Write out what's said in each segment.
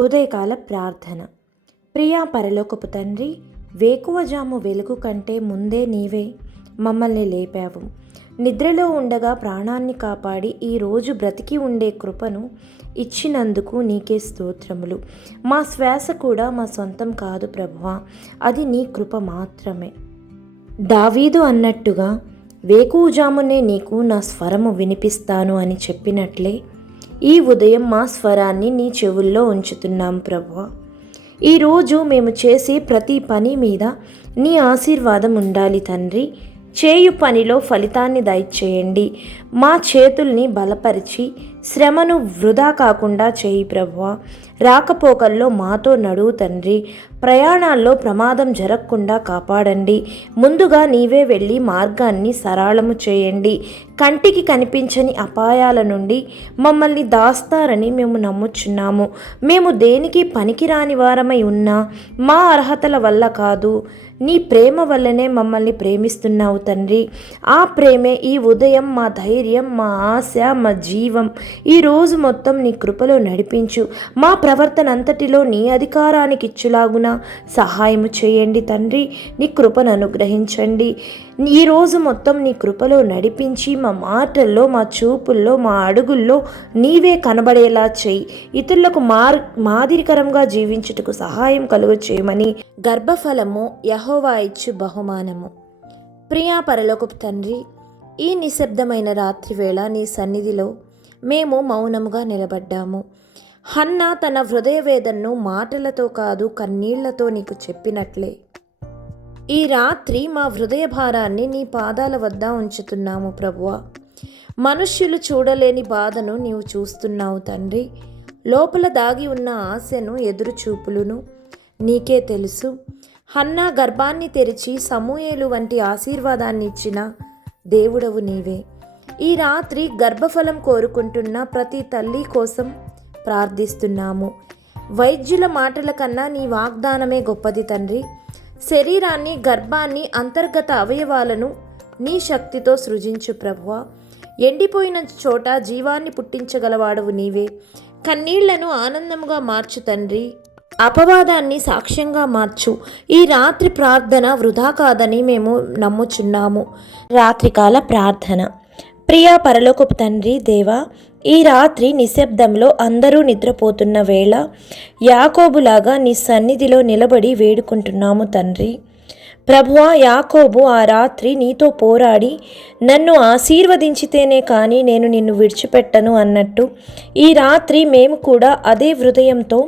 ఉదయకాల ప్రార్థన. ప్రియా పరలోకపు తండ్రి వేకువజాము వెలుగు కంటే ముందే నీవే మమ్మల్ని లేపావు. నిద్రలో ఉండగా ప్రాణాన్ని కాపాడి ఈరోజు బ్రతికి ఉండే కృపను ఇచ్చినందుకు నీకే స్తోత్రములు. మా శ్వాస కూడా మా సొంతం కాదు ప్రభువా అది నీ కృప మాత్రమే. దావీదు అన్నట్టుగా వేకువజామునే నీకు నా స్వరము వినిపిస్తాను అని చెప్పినట్లే ఈ ఉదయం మా స్వరాన్ని నీ చెవుల్లో ఉంచుతున్నాం ప్రభు. ఈరోజు మేము చేసే ప్రతి పని మీద నీ ఆశీర్వాదం ఉండాలి తండ్రి. చేయు పనిలో ఫలితాన్ని దయచేయండి. మా చేతుల్ని బలపరిచి శ్రమను వృధా కాకుండా చేయి ప్రభువా రాకపోకల్లో మాతో నడువు తండ్రి. ప్రయాణాల్లో ప్రమాదం జరగకుండా కాపాడండి. ముందుగా నీవే వెళ్ళి మార్గాన్ని సరళము చేయండి. కంటికి కనిపించని అపాయాల నుండి మమ్మల్ని దాస్తారని మేము నమ్ముచున్నాము. మేము దేనికి పనికిరాని వారమై ఉన్నా మా అర్హతల వల్ల కాదు. నీ ప్రేమ వల్లనే మమ్మల్ని ప్రేమిస్తున్నావు తండ్రి. ఆ ప్రేమే ఈ ఉదయం మా ధైర్యం మా ఆశ మా జీవం. ఈ రోజు మొత్తం నీ కృపలో నడిపించు. మా ప్రవర్తన అంతటిలో నీ అధికారానికి ఇచ్చులాగున సహాయము చేయండి తండ్రి. నీ కృపను అనుగ్రహించండి. ఈ రోజు మొత్తం నీ కృపలో నడిపించి మా మాటల్లో మా చూపుల్లో మా అడుగుల్లో నీవే కనబడేలా చేయి. ఇతరులకు మార్ మాదిరికరంగా జీవించుటకు సహాయం కలుగు చేయమని గర్భఫలము యహోవా ఇచ్చు బహుమానము. ప్రియా పరలోకపు తండ్రి ఈ నిశ్శబ్దమైన రాత్రివేళ నీ సన్నిధిలో మేము మౌనముగా నిలబడ్డాము. హన్న తన హృదయ వేదనను మాటలతో కాదు కన్నీళ్ళతో నీకు చెప్పినట్లే. ఈ రాత్రి మా హృదయ భారాన్ని నీ పాదాల వద్ద ఉంచుతున్నాము ప్రభువా. మనుష్యులు చూడలేని బాధను నీవు చూస్తున్నావు తండ్రి. లోపల దాగి ఉన్న ఆశను ఎదురుచూపులును నీకే తెలుసు. హన్నా గర్భాన్ని తెరిచి సమూయేలు వంటి ఆశీర్వాదాన్ని ఇచ్చిన దేవుడవు నీవే. ఈ రాత్రి గర్భఫలం కోరుకుంటున్న ప్రతి తల్లి కోసం ప్రార్థిస్తున్నాము. వైద్యుల మాటల కన్నా నీ వాగ్దానమే గొప్పది తండ్రి. శరీరాన్ని గర్భాన్ని అంతర్గత అవయవాలను నీ శక్తితో సృజించు ప్రభువ. ఎండిపోయిన చోట జీవాన్ని పుట్టించగలవాడవు నీవే. కన్నీళ్ళను ఆనందముగా మార్చు తండ్రి. అపవాదాన్ని సాక్ష్యంగా మార్చు. ఈ రాత్రి ప్రార్థన వృధా కాదని మేము నమ్ముచున్నాము. రాత్రికాల ప్రార్థన. ప్రియా పరలోకపు తండ్రి దేవా ఈ రాత్రి నిశ్శబ్దంలో అందరూ నిద్రపోతున్న వేళ యాకోబులాగా నీ సన్నిధిలో నిలబడి వేడుకుంటున్నాము తండ్రి. ప్రభువా యాకోబు ఆ రాత్రి నీతో పోరాడి నన్ను ఆశీర్వదించితేనే కానీ నేను నిన్ను విడిచిపెట్టను అన్నట్టు ఈ రాత్రి మేము కూడా అదే హృదయంతో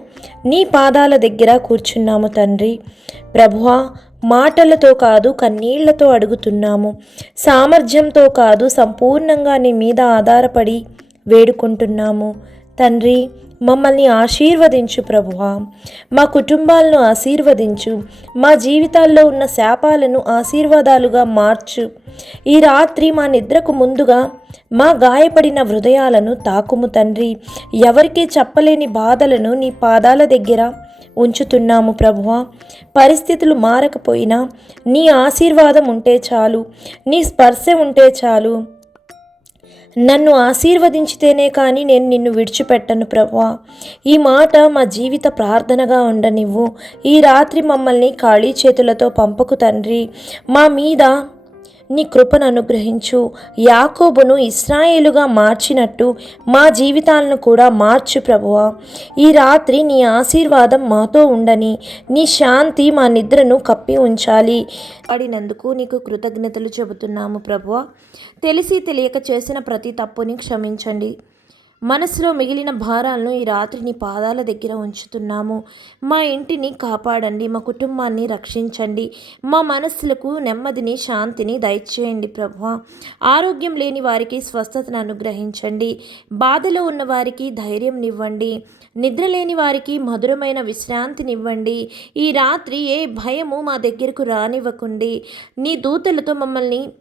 నీ పాదాల దగ్గర కూర్చున్నాము తండ్రి. ప్రభువా మాటలతో కాదు కన్నీళ్ళతో అడుగుతున్నాము. సామర్థ్యంతో కాదు సంపూర్ణంగా నీ మీద ఆధారపడి వేడుకుంటున్నాము. తండ్రి మమ్మల్ని ఆశీర్వదించు ప్రభువా. మా కుటుంబాలను ఆశీర్వదించు. మా జీవితాల్లో ఉన్న శాపాలను ఆశీర్వాదాలుగా మార్చు. ఈ రాత్రి మా నిద్రకు ముందుగా మా గాయపడిన హృదయాలను తాకుము తండ్రి. ఎవరికీ చెప్పలేని బాధలను నీ పాదాల దగ్గర ఉంచుతున్నాము ప్రభువా. పరిస్థితులు మారకపోయినా నీ ఆశీర్వాదం ఉంటే చాలు. నీ స్పర్శ ఉంటే చాలు. నన్ను ఆశీర్వదించితేనే కానీ నేను నిన్ను విడిచిపెట్టను ప్రభువా. ఈ మాట మా జీవిత ప్రార్థనగా ఉండనివ్వు. ఈ రాత్రి మమ్మల్ని ఖాళీ చేతులతో పంపకు తండ్రి. మా మీద నీ కృపను అనుగ్రహించు. యాకోబును ఇస్రాయేలుగా మార్చినట్టు మా జీవితాలను కూడా మార్చు ప్రభువా. ఈ రాత్రి నీ ఆశీర్వాదం మాతో ఉండని నీ శాంతి మా నిద్రను కప్పి ఉంచాలి. పడినందుకు నీకు కృతజ్ఞతలు చెబుతున్నాము ప్రభువా. తెలిసి తెలియక చేసిన ప్రతి తప్పుని క్షమించండి. మనసులో మిగిలిన భారాలను ఈ రాత్రి నీ పాదాల దగ్గర ఉంచుతున్నాము. మా ఇంటిని కాపాడండి మా కుటుంబాన్ని రక్షించండి మా మనస్సులకు నెమ్మదిని శాంతిని దయచేయండి ప్రభా. ఆరోగ్యం లేని వారికి స్వస్థతను అనుగ్రహించండి. బాధలో ఉన్న వారికి ధైర్యంనివ్వండి నిద్ర లేని వారికి మధురమైన విశ్రాంతినివ్వండి ఈ రాత్రి ఏ భయము మా దగ్గరకు రానివ్వకండి. నీ దూతలతో మమ్మల్ని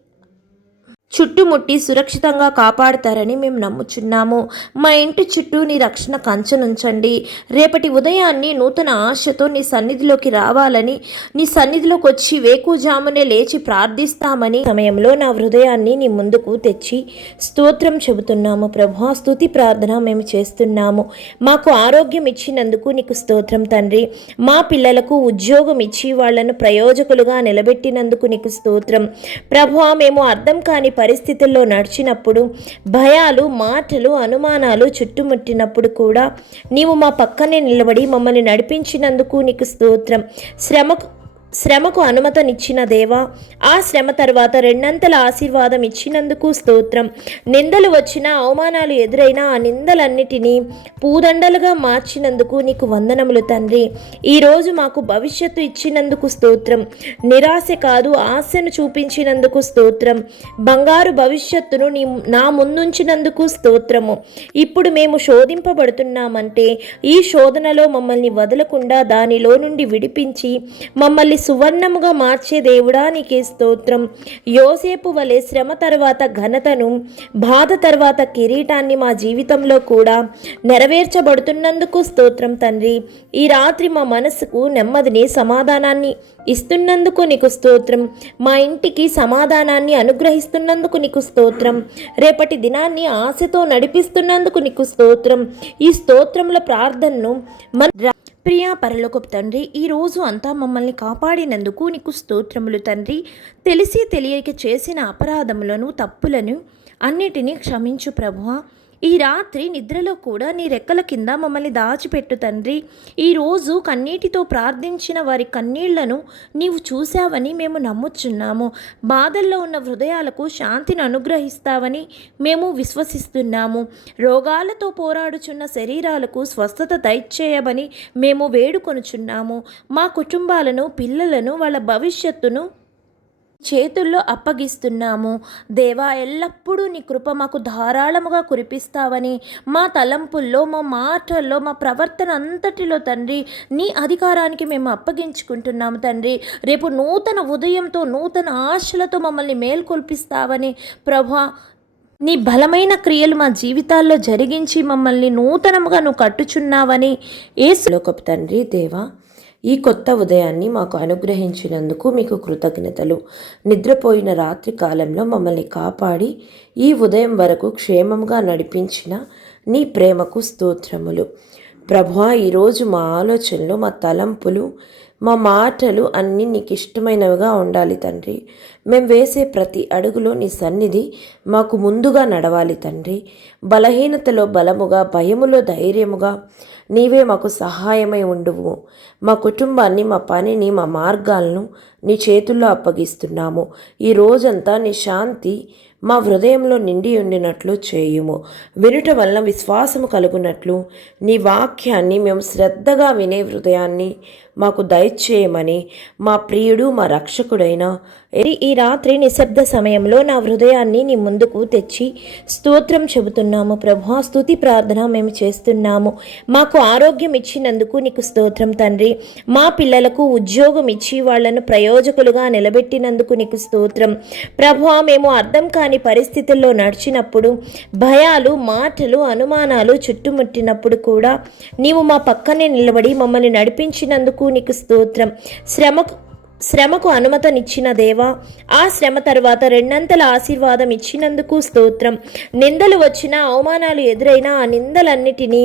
చుట్టుముట్టి సురక్షితంగా కాపాడతారని మేము నమ్ముచున్నాము. మా ఇంటి చుట్టూ నీ రక్షణ కంచనుంచండి. రేపటి ఉదయాన్ని నూతన ఆశతో నీ సన్నిధిలోకి రావాలని నీ సన్నిధిలోకి వచ్చి వేకుజామునే లేచి ప్రార్థిస్తామని సమయంలో నా హృదయాన్ని నీ ముందుకు తెచ్చి స్తోత్రం చెబుతున్నాము. ప్రభా స్తుతి ప్రార్థన మేము చేస్తున్నాము. మాకు ఆరోగ్యం ఇచ్చినందుకు నీకు స్తోత్రం తండ్రి. మా పిల్లలకు ఉద్యోగం ఇచ్చి వాళ్ళను ప్రయోజకులుగా నిలబెట్టినందుకు నీకు స్తోత్రం. ప్రభా మేము అర్థం కాని పరిస్థితుల్లో నడిచినప్పుడు భయాలు మాటలు అనుమానాలు చుట్టుముట్టినప్పుడు కూడా నీవు మా పక్కనే నిలబడి మమ్మల్ని నడిపించినందుకు నీకు స్తోత్రం. శ్రమకు శ్రమకు అనుమతనిచ్చిన దేవా ఆ శ్రమ తర్వాత రెండంతల ఆశీర్వాదం ఇచ్చినందుకు స్తోత్రం. నిందలు వచ్చినా అవమానాలు ఎదురైనా ఆ నిందలన్నిటినీ పూదండలుగా మార్చినందుకు నీకు వందనములు తండ్రి. ఈరోజు మాకు భవిష్యత్తు ఇచ్చినందుకు స్తోత్రం. నిరాశ కాదు ఆశను చూపించినందుకు స్తోత్రం. బంగారు భవిష్యత్తును నీ నా ముందుంచినందుకు స్తోత్రము. ఇప్పుడు మేము శోధింపబడుతున్నామంటే ఈ శోధనలో మమ్మల్ని వదలకుండా దానిలో నుండి విడిపించి మమ్మల్ని సువర్ణముగా మార్చే దేవుడా నీకే స్తోత్రం. యోసేపు వలె శ్రమ తర్వాత ఘనతను బాధ తర్వాత కిరీటాన్ని మా జీవితంలో కూడా నెరవేర్చబడుతున్నందుకు స్తోత్రం తండ్రి. ఈ రాత్రి మా మనసుకు నెమ్మదిని సమాధానాన్ని ఇస్తున్నందుకు నీకు స్తోత్రం. మా ఇంటికి సమాధానాన్ని అనుగ్రహిస్తున్నందుకు నీకు స్తోత్రం. రేపటి దినాన్ని ఆశతో నడిపిస్తున్నందుకు నీకు స్తోత్రం. ఈ స్తోత్రముల ప్రార్థనను మన ప్రియా పరలోకపు తండ్రి ఈ రోజు అంతా మమ్మల్ని కాపాడినందుకు నీకు స్తోత్రములు తండ్రి. తెలిసి తెలియక చేసిన అపరాధములను తప్పులను అన్నిటినీ క్షమించు ప్రభువా. ఈ రాత్రి నిద్రలో కూడా నీ రెక్కల కింద మమ్మల్ని దాచిపెట్టు తండ్రి. ఈరోజు కన్నీటితో ప్రార్థించిన వారి కన్నీళ్ళను నీవు చూశావని మేము నమ్ముచున్నాము. బాధల్లో ఉన్న హృదయాలకు శాంతిని అనుగ్రహిస్తావని మేము విశ్వసిస్తున్నాము. రోగాలతో పోరాడుచున్న శరీరాలకు స్వస్థత దయచేయమని మేము వేడుకొనుచున్నాము. మా కుటుంబాలను పిల్లలను వాళ్ళ భవిష్యత్తును చేతుల్లో అప్పగిస్తున్నాము. దేవా ఎల్లప్పుడూ నీ కృప మాకు ధారాళముగా కురిపిస్తావని మా తలంపుల్లో మా మాటల్లో మా ప్రవర్తన అంతటిలో తండ్రి నీ అధికారానికి మేము అప్పగించుకుంటున్నాము తండ్రి. రేపు నూతన ఉదయంతో నూతన ఆశలతో మమ్మల్ని మేల్కొల్పిస్తావని ప్రభా నీ బలమైన క్రియలు మా జీవితాల్లో జరిగించి మమ్మల్ని నూతనముగా నువ్వు కట్టుచున్నావని ఏ శ్లోకపు తండ్రి దేవా ఈ కొత్త ఉదయాన్ని మాకు అనుగ్రహించినందుకు మీకు కృతజ్ఞతలు. నిద్రపోయిన రాత్రి కాలంలో మమ్మల్ని కాపాడి ఈ ఉదయం వరకు క్షేమంగా నడిపించిన నీ ప్రేమకు స్తోత్రములు. ప్రభా ఈరోజు మా ఆలోచనలు మా తలంపులు మా మాటలు అన్నీ నీకు ఇష్టమైనవిగా ఉండాలి తండ్రి. మేము వేసే ప్రతి అడుగులో నీ సన్నిధి మాకు ముందుగా నడవాలి తండ్రి. బలహీనతలో బలముగా భయములో ధైర్యముగా నీవే మాకు సహాయమై ఉండువు. మా కుటుంబాన్ని మా పనిని మా మార్గాలను నీ చేతుల్లో అప్పగిస్తున్నాము. ఈ రోజంతా నీ శాంతి మా హృదయంలో నిండి ఉండినట్లు చేయుము. వినుట వలన విశ్వాసము కలుగునట్లు నీ వాక్యాన్ని మేము శ్రద్ధగా వినే హృదయాన్ని మాకు దయచేయమని మా ప్రియుడు మా రక్షకుడైన. ఈ రాత్రి నిశ్శబ్ద సమయంలో నా హృదయాన్ని నీ ముందుకు తెచ్చి స్తోత్రం చెబుతున్నాము. ప్రభా స్తుతి ప్రార్థన మేము చేస్తున్నాము. మాకు ఆరోగ్యం ఇచ్చినందుకు నీకు స్తోత్రం తండ్రి. మా పిల్లలకు ఉద్యోగం ఇచ్చి వాళ్ళను ప్రయోజకులుగా నిలబెట్టినందుకు నీకు స్తోత్రం. ప్రభా మేము అర్థం కాని పరిస్థితుల్లో నడిచినప్పుడు భయాలు మాటలు అనుమానాలు చుట్టుముట్టినప్పుడు కూడా నీవు మా పక్కనే నిలబడి మమ్మల్ని నడిపించినందుకు నీకు స్తోత్రం. శ్రమకు శ్రమకు అనుమతనిచ్చిన దేవా ఆ శ్రమ తర్వాత రెండంతల ఆశీర్వాదం ఇచ్చినందుకు స్తోత్రం. నిందలు వచ్చినా అవమానాలు ఎదురైనా ఆ నిందలన్నిటినీ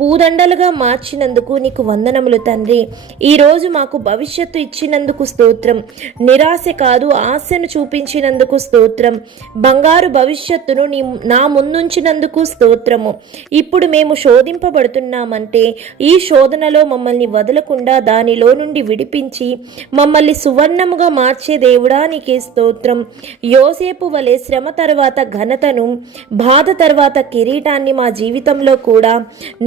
పూదండలుగా మార్చినందుకు నీకు వందనములు తండ్రి. ఈరోజు మాకు భవిష్యత్తు ఇచ్చినందుకు స్తోత్రం. నిరాశ కాదు ఆశను చూపించినందుకు స్తోత్రం. బంగారు భవిష్యత్తును నీ నా ముందుంచినందుకు స్తోత్రము. ఇప్పుడు మేము శోధింపబడుతున్నామంటే ఈ శోధనలో మమ్మల్ని వదలకుండా దానిలో నుండి విడిపించి మమ్మల్ని సువర్ణముగా మార్చే దేవుడా నీకే స్తోత్రం. యోసేపు వలె శ్రమ తర్వాత ఘనతను బాధ తర్వాత కిరీటాన్ని మా జీవితంలో కూడా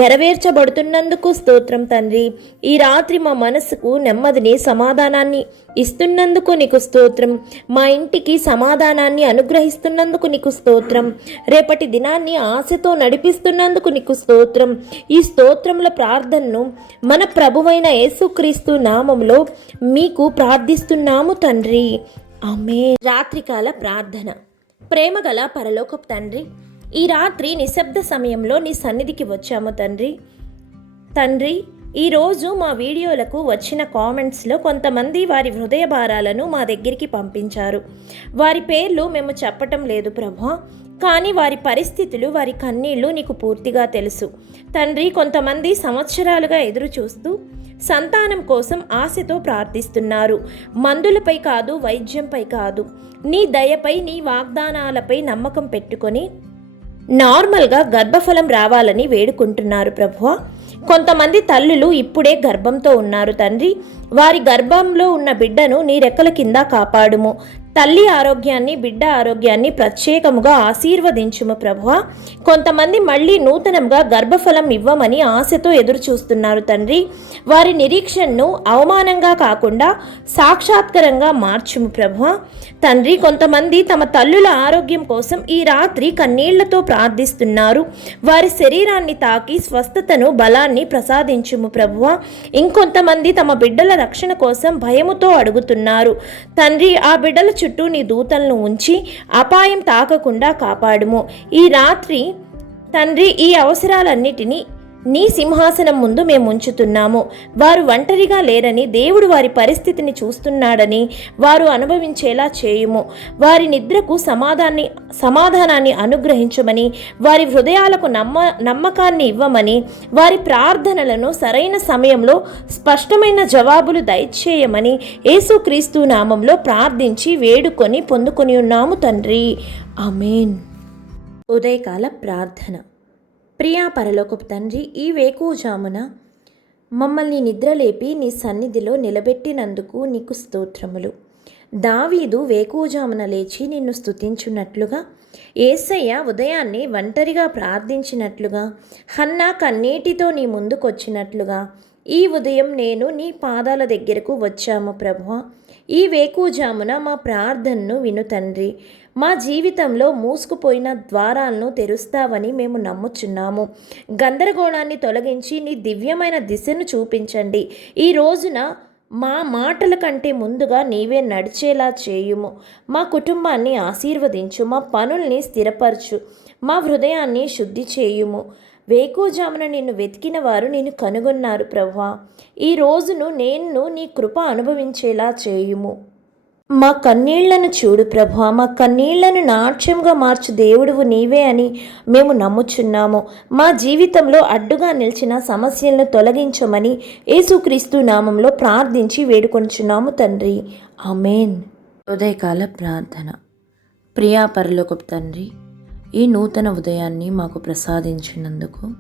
నెరవేర్చబడుతున్నందుకు స్తోత్రం తండ్రి. ఈ రాత్రి మా మనసుకు నెమ్మదిని సమాధానాన్ని ఇస్తున్నందుకు నీకు స్తోత్రం. మా ఇంటికి సమాధానాన్ని అనుగ్రహిస్తున్నందుకు నీకు స్తోత్రం. రేపటి దినాన్ని ఆశతో నడిపిస్తున్నందుకు నీకు స్తోత్రం. ఈ స్తోత్రముల ప్రార్థనను మన ప్రభువైన యేసుక్రీస్తు నామంలో మీకు ప్రార్థన ప్రార్థిస్తున్నాము తండ్రి. ఆమె రాత్రికాల ప్రార్థన. ప్రేమగల పరలోకపు తండ్రి ఈ రాత్రి నిశ్శబ్ద సమయంలో నీ సన్నిధికి వచ్చాము తండ్రి. తండ్రి ఈరోజు మా వీడియోలకు వచ్చిన కామెంట్స్లో కొంతమంది వారి హృదయ భారాలను మా దగ్గరికి పంపించారు. వారి పేర్లు మేము చెప్పటం లేదు ప్రభా కానీ వారి పరిస్థితులు వారి కన్నీళ్ళు నీకు పూర్తిగా తెలుసు. తండ్రి కొంతమంది సంవత్సరాలుగా ఎదురు చూస్తూ సంతానం కోసం ఆశతో ప్రార్థిస్తున్నారు. మందులపై కాదు వైద్యంపై కాదు. నీ దయపై నీ వాగ్దానాలపై నమ్మకం పెట్టుకొని నార్మల్గా గర్భఫలం రావాలని వేడుకుంటున్నారు ప్రభువా కొంతమంది తల్లులు ఇప్పుడే గర్భంతో ఉన్నారు తండ్రి. వారి గర్భంలో ఉన్న బిడ్డను నీ రెక్కల కింద కాపాడుము. తల్లి ఆరోగ్యాన్ని బిడ్డ ఆరోగ్యాన్ని ప్రత్యేకముగా ఆశీర్వదించుము ప్రభువ. కొంతమంది మళ్ళీ నూతనంగా గర్భఫలం ఇవ్వమని ఆశతో ఎదురు చూస్తున్నారు తండ్రి. వారి నిరీక్షణను అవమానంగా కాకుండా సాక్షాత్కరంగా మార్చుము ప్రభువ. తండ్రి కొంతమంది తమ తల్లుల ఆరోగ్యం కోసం ఈ రాత్రి కన్నీళ్ళతో ప్రార్థిస్తున్నారు. వారి శరీరాన్ని తాకి స్వస్థతను బలాన్ని ప్రసాదించుము ప్రభువ. ఇంకొంతమంది తమ బిడ్డల రక్షణ కోసం భయముతో అడుగుతున్నారు. తండ్రి ఆ బిడ్డల చుట్టూ నీ దూతలను ఉంచి అపాయం తాకకుండా కాపాడుము. ఈ రాత్రి తండ్రి ఈ అవసరాలన్నిటినీ నీ సింహాసనం ముందు మేము ఉంచుతున్నాము. వారు ఒంటరిగా లేరని దేవుడు వారి పరిస్థితిని చూస్తున్నాడని వారు అనుభవించేలా చేయుము. వారి నిద్రకు సమాధాన్ని సమాధానాన్ని అనుగ్రహించమని వారి హృదయాలకు నమ్మ నమ్మకాన్ని ఇవ్వమని వారి ప్రార్థనలను సరైన సమయంలో స్పష్టమైన జవాబులు దయచేయమని యేసుక్రీస్తు నామంలో ప్రార్థించి వేడుకొని పొందుకొని ఉన్నాము తండ్రి. ఆమెన్. ఉదయకాల ప్రార్థన. ప్రియా పరలోకపు తండ్రి ఈ వేకువజామున మమ్మల్ని నిద్రలేపి నీ సన్నిధిలో నిలబెట్టినందుకు నీకు స్తోత్రములు. దావీదు వేకువజామున లేచి నిన్ను స్తుతించున్నట్లుగా ఏసయ్య ఉదయాన్నే ఒంటరిగా ప్రార్థించినట్లుగా హన్నా కన్నీటితో నీ ముందుకొచ్చినట్లుగా ఈ ఉదయం నేను నీ పాదాల దగ్గరకు వచ్చాము ప్రభువ. ఈ వేకువజామున మా ప్రార్థనను విను తండ్రి. మా జీవితంలో మూసుకుపోయిన ద్వారాలను తెరుస్తావని మేము నమ్ముచున్నాము. గందరగోళాన్ని తొలగించి నీ దివ్యమైన దిశను చూపించండి. ఈ రోజున మా మాటల కంటే ముందుగా నీవే నడిచేలా చేయుము. మా కుటుంబాన్ని ఆశీర్వదించు మా పనుల్ని స్థిరపరచు మా హృదయాన్ని శుద్ధి చేయుము. వేకోజామున నిన్ను వెతికిన వారు నేను కనుగొన్నారు ప్రభా ఈ రోజును నేను నీ కృప అనుభవించేలా చేయుము. మా కన్నీళ్ళను చూడు ప్రభా మా కన్నీళ్ళను నాట్యంగా మార్చు దేవుడువు నీవే అని మేము నమ్ముచున్నాము. మా జీవితంలో అడ్డుగా నిలిచిన సమస్యలను తొలగించమని యేసుక్రీస్తు నామంలో ప్రార్థించి వేడుకొంచున్నాము తండ్రి. అమేన్ ఉదయకాల ప్రార్థన. ప్రియా పరలోకపు తండ్రి ఈ నూతన ఉదయాన్ని మాకు ప్రసాదించినందుకు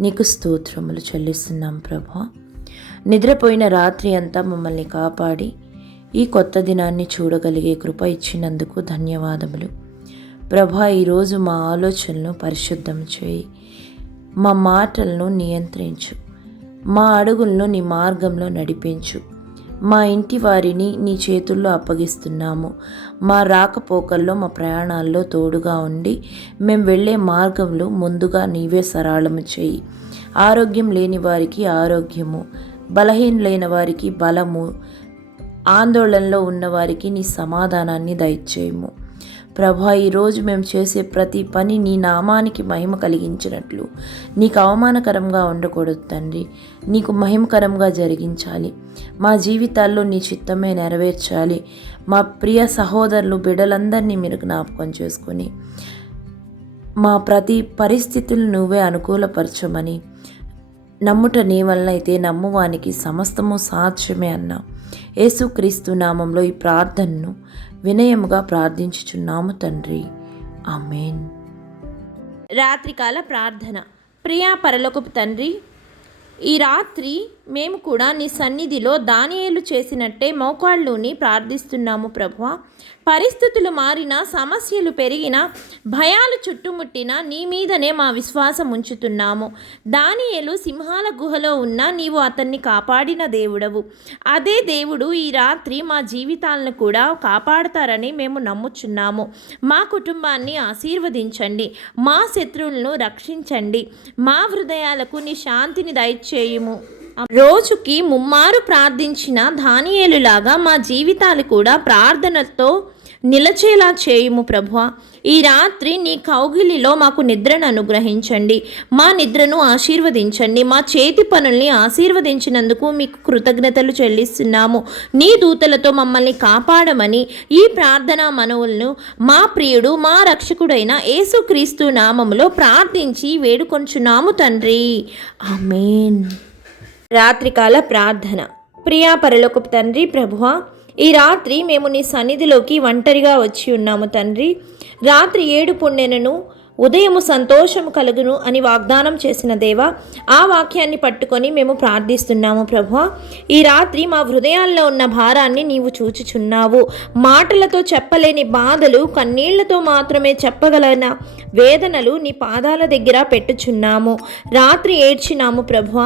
నీకు స్తోత్రములు చెల్లిస్తున్నాం ప్రభా. నిద్రపోయిన రాత్రి అంతా మమ్మల్ని కాపాడి ఈ కొత్త దినాన్ని చూడగలిగే కృప ఇచ్చినందుకు ధన్యవాదములు. ప్రభా ఈరోజు మా ఆలోచనలను పరిశుద్ధం చేయి. మా మాటలను నియంత్రించు. మా అడుగులను నీ మార్గంలో నడిపించు. మా ఇంటి వారిని నీ చేతుల్లో అప్పగిస్తున్నాము. మా రాకపోకల్లో మా ప్రయాణాల్లో తోడుగా ఉండి మేము వెళ్ళే మార్గంలో ముందుగా నీవే సరళము చేయి. ఆరోగ్యం లేని వారికి ఆరోగ్యము బలహీనులైన వారికి బలము ఆందోళనలో ఉన్నవారికి నీ సమాధానాన్ని దయచేయము. ప్రభా ఈరోజు మేము చేసే ప్రతి పని నీ నామానికి మహిమ కలిగించినట్లు. నీకు అవమానకరంగా ఉండకూడదు తండ్రి. నీకు మహిమకరంగా జరిగించాలి. మా జీవితాల్లో నీ చిత్తమే నెరవేర్చాలి. మా ప్రియ సహోదరులు బిడ్డలందరినీ మీరు జ్ఞాపకం చేసుకొని మా ప్రతి పరిస్థితులు నువ్వే అనుకూలపరచమని నమ్ముట నీ వలన అయితే నమ్మువానికి సమస్తము సాధ్యమే అన్నా యేసుక్రీస్తు నామంలో ఈ ప్రార్థనను వినయముగా ప్రార్థించుచున్నాము తండ్రి. అమేన్ రాత్రికాల ప్రార్థన. ప్రియా పరలోకపు తండ్రి ఈ రాత్రి మేము కూడా నీ సన్నిధిలో దానియేలు చేసినట్టే మోకాళ్ళుని ప్రార్థిస్తున్నాము ప్రభువ. పరిస్థితులు మారినా సమస్యలు పెరిగినా భయాలు చుట్టుముట్టినా నీ మీదనే మా విశ్వాసం ఉంచుతున్నాము. దానియలు సింహాల గుహలో ఉన్న నీవు అతన్ని కాపాడిన దేవుడవు. అదే దేవుడు ఈ రాత్రి మా జీవితాలను కూడా కాపాడతారని మేము నమ్ముచున్నాము. మా కుటుంబాన్ని ఆశీర్వదించండి. మా శత్రువులను రక్షించండి. మా హృదయాలకు నీ శాంతిని దయచేయుము. రోజుకి ముమ్మారు ప్రార్థించిన ధానియేలులాగా మా జీవితాలు కూడా ప్రార్థనతో నిలచేలా చేయుము ప్రభువ. ఈ రాత్రి నీ కౌగిలిలో మాకు నిద్రను అనుగ్రహించండి. మా నిద్రను ఆశీర్వదించండి. మా చేతి పనుల్ని ఆశీర్వదించినందుకు మీకు కృతజ్ఞతలు చెల్లిస్తున్నాము. నీ దూతలతో మమ్మల్ని కాపాడమని ఈ ప్రార్థనా మనవులను మా ప్రియుడు మా రక్షకుడైన యేసుక్రీస్తు నామములో ప్రార్థించి వేడుకొంచున్నాము తండ్రి. ఆమేన్. రాత్రికాల ప్రార్థన. ప్రియా పరలోకపు తండ్రి ప్రభువా ఈ రాత్రి మేము నీ సన్నిధిలోకి ఒంటరిగా వచ్చి ఉన్నాము తండ్రి. రాత్రి ఏడు పుణ్యనను ఉదయము సంతోషము కలుగును అని వాగ్దానం చేసిన దేవ ఆ వాక్యాన్ని పట్టుకొని మేము ప్రార్థిస్తున్నాము ప్రభు ఈ రాత్రి మా హృదయాల్లో ఉన్న భారాన్ని నీవు చూచుచున్నావు. మాటలతో చెప్పలేని బాధలు కన్నీళ్ళతో మాత్రమే చెప్పగలన వేదనలు నీ పాదాల దగ్గర పెట్టుచున్నాము. రాత్రి ఏడ్చినాము ప్రభు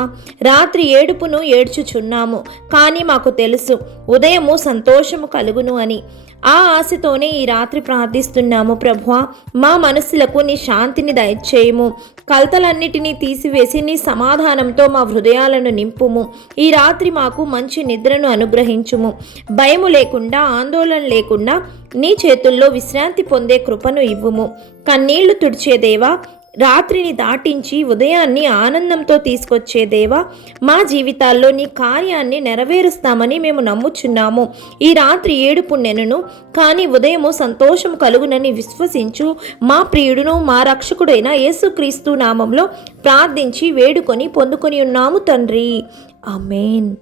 రాత్రి ఏడుపును ఏడ్చుచున్నాము. కానీ మాకు తెలుసు ఉదయము సంతోషము కలుగును అని. ఆ ఆశతోనే ఈ రాత్రి ప్రార్థిస్తున్నాము ప్రభువా. మా మనస్సులకు నీ శాంతిని దయచేయము. కలతలన్నిటినీ తీసివేసి నీ సమాధానంతో మా హృదయాలను నింపుము. ఈ రాత్రి మాకు మంచి నిద్రను అనుగ్రహించుము. భయము లేకుండా ఆందోళన లేకుండా నీ చేతుల్లో విశ్రాంతి పొందే కృపను ఇవ్వుము. కన్నీళ్ళు తుడిచే దేవా రాత్రిని దాటించి ఉదయాన్ని ఆనందంతో తీసుకొచ్చే దేవా మా జీవితాల్లో నీ కార్యాన్ని నెరవేరుస్తామని మేము నమ్ముచున్నాము. ఈ రాత్రి ఏడుపు నెనను కానీ ఉదయము సంతోషం కలుగునని విశ్వసించు. మా ప్రియుడును మా రక్షకుడైన యేసుక్రీస్తు నామంలో ప్రార్థించి వేడుకొని పొందుకొని ఉన్నాము తండ్రి. అమేన్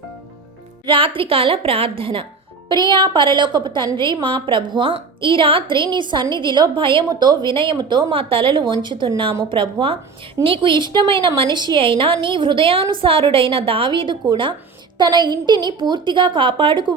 రాత్రికాల ప్రార్థన. ప్రియా పరలోకపు తండ్రి మా ప్రభువ ఈ రాత్రి నీ సన్నిధిలో భయముతో వినయముతో మా తలలు వంచుతున్నాము ప్రభువ. నీకు ఇష్టమైన మనిషి అయినా నీ హృదయానుసారుడైన దావీదు కూడా తన ఇంటిని పూర్తిగా కాపాడుకు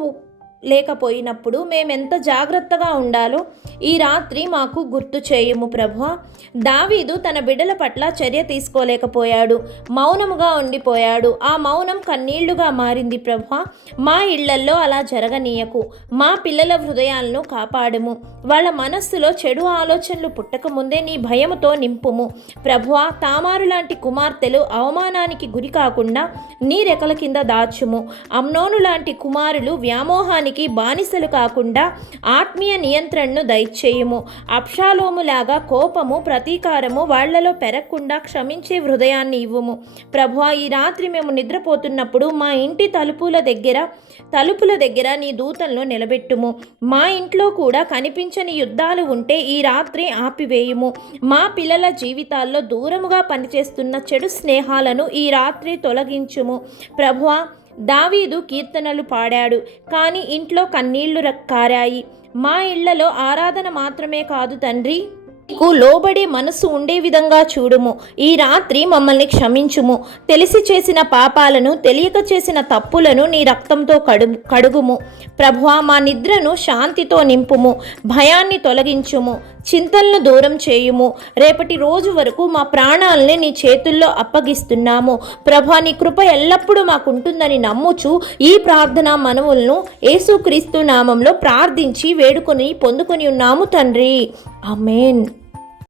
లేకపోయినప్పుడు మేమెంత జాగ్రత్తగా ఉండాలో ఈ రాత్రి మాకు గుర్తు చేయుము ప్రభువ. దావీదు తన బిడ్డల పట్ల చర్య తీసుకోలేకపోయాడు. మౌనముగా ఉండిపోయాడు. ఆ మౌనం కన్నీళ్ళుగా మారింది ప్రభువ. మా ఇళ్ళల్లో అలా జరగనీయకు. మా పిల్లల హృదయాలను కాపాడము. వాళ్ళ మనస్సులో చెడు ఆలోచనలు పుట్టకముందే నీ భయముతో నింపుము. ప్రభువ తామారు లాంటి కుమార్తెలు అవమానానికి గురి కాకుండా నీ రెక్కల కింద దాచుము. అమ్నోను లాంటి కుమారులు వ్యామోహానికి బానిసలు కాకుండా ఆత్మీయ నియంత్రణను దయచేయుము. అప్షాలోములాగా కోపము ప్రతీకారము వాళ్ళలో పెరగకుండా క్షమించే హృదయాన్ని ఇవ్వము. ప్రభువా ఈ రాత్రి మేము నిద్రపోతున్నప్పుడు మా ఇంటి తలుపుల దగ్గర తలుపుల దగ్గర నీ దూతలను నిలబెట్టుము. మా ఇంట్లో కూడా కనిపించని యుద్ధాలు ఉంటే ఈ రాత్రి ఆపివేయుము. మా పిల్లల జీవితాల్లో దూరముగా పనిచేస్తున్న చెడు స్నేహాలను ఈ రాత్రి తొలగించుము. ప్రభువా దావీదు కీర్తనలు పాడాడు. కానీ ఇంట్లో కన్నీళ్ళు కారాయి. మా ఇళ్ళలో ఆరాధన మాత్రమే కాదు తండ్రి. నీకు లోబడే మనసు ఉండే విధంగా చూడుము. ఈ రాత్రి మమ్మల్ని క్షమించుము. తెలిసి చేసిన పాపాలను తెలియక చేసిన తప్పులను నీ రక్తంతో కడు కడుగుము. ప్రభువా మా నిద్రను శాంతితో నింపుము. భయాన్ని తొలగించుము. చింతలను దూరం చేయుము. రేపటి రోజు వరకు మా ప్రాణాలని నీ చేతుల్లో అప్పగిస్తున్నాము. ప్రభా నీ కృప ఎల్లప్పుడూ మాకుంటుందని నమ్ముచు ఈ ప్రార్థన మనవులను యేసుక్రీస్తు నామంలో ప్రార్థించి వేడుకొని పొందుకొని ఉన్నాము తండ్రి. అమేన్